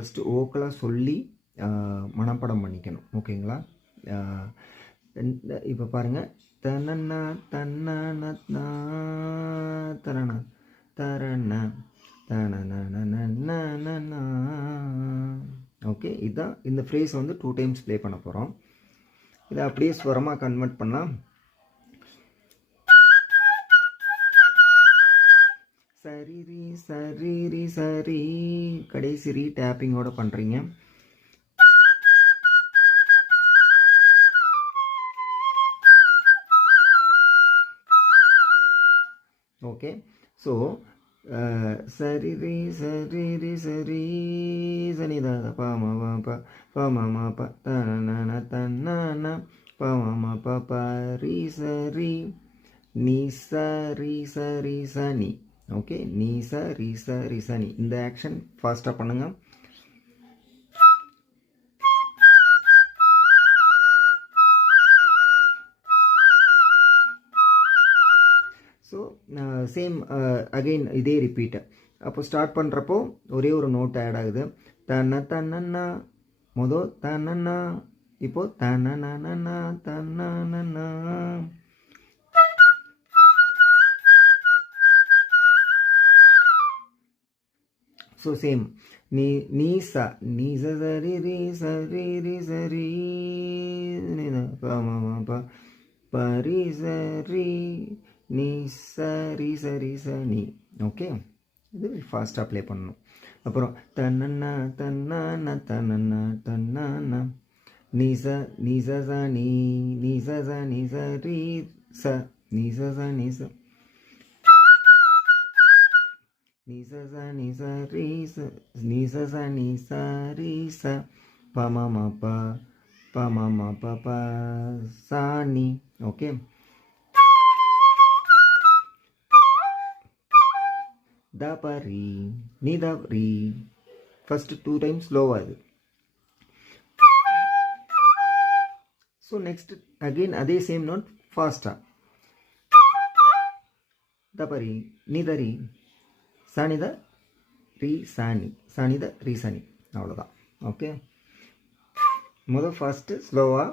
First ஓக்கலாக சொல்லி மனப்பாடம் பண்ணிக்கணும். ஓகேங்களா? இப்போ பாருங்கள், தனன்னா தன்னா தரணா தரண தனனா. ஓகே, இதுதான் இந்த ஃப்ரேஸ் வந்து 2 டைம்ஸ் ப்ளே பண்ண போகிறோம். இதை அப்படியே ஸ்வரமாக கன்வெர்ட் பண்ணலாம். சரிரி சரிரி சரி, கடைசி ரீ டேப்பிங்கோட பண்ணுறீங்க. ஓகே, ஸோ சரிரி சரிரி சரி சனிதா பாம பாம ப தன தன்னா பாம பரி சரி நீ சரி சரி சனி. ஓகே, நீ சரி சரி சனி. இந்த ஆக்ஷன் ஃபாஸ்ட்டாக பண்ணுங்க. ஸோ சேம் அகெயின் இதே ரிப்பீட். அப்போ ஸ்டார்ட் பண்ணுறப்போ ஒரே ஒரு நோட் ஆட் ஆகுது. தன்னா மொதல் தன்னா, இப்போ தன்னா தன்னா. ஸோ சேம் நீ ச நீ சரி ரி சரி ரி சரி பரி சரி நீ சரி சரி சனி. ஓகே, இது ஃபாஸ்ட்டாக ப்ளே பண்ணணும். அப்புறம் தன்னா தன்னா தன்னா தன்னா நீ ச நீ ச நீ நீ ச நீ சரி ச நீ ச நீ ச நீ ச நீ சரி ச நீ ச நீ சரி ச பம ப சானி. ஓகே, தபரி நிதரி. ஃபர்ஸ்ட் 2 டைம்ஸ் ஸ்லோவாக இது. ஸோ நெக்ஸ்ட் அகெயின் அதே சேம் நோட் ஃபாஸ்ட்டாக. தபரி நிதரி சனித ரீ சானி சனித ரீ சனி. அவ்வளோதான். ஓகே, முதல் ஃபஸ்ட்டு ஸ்லோவாக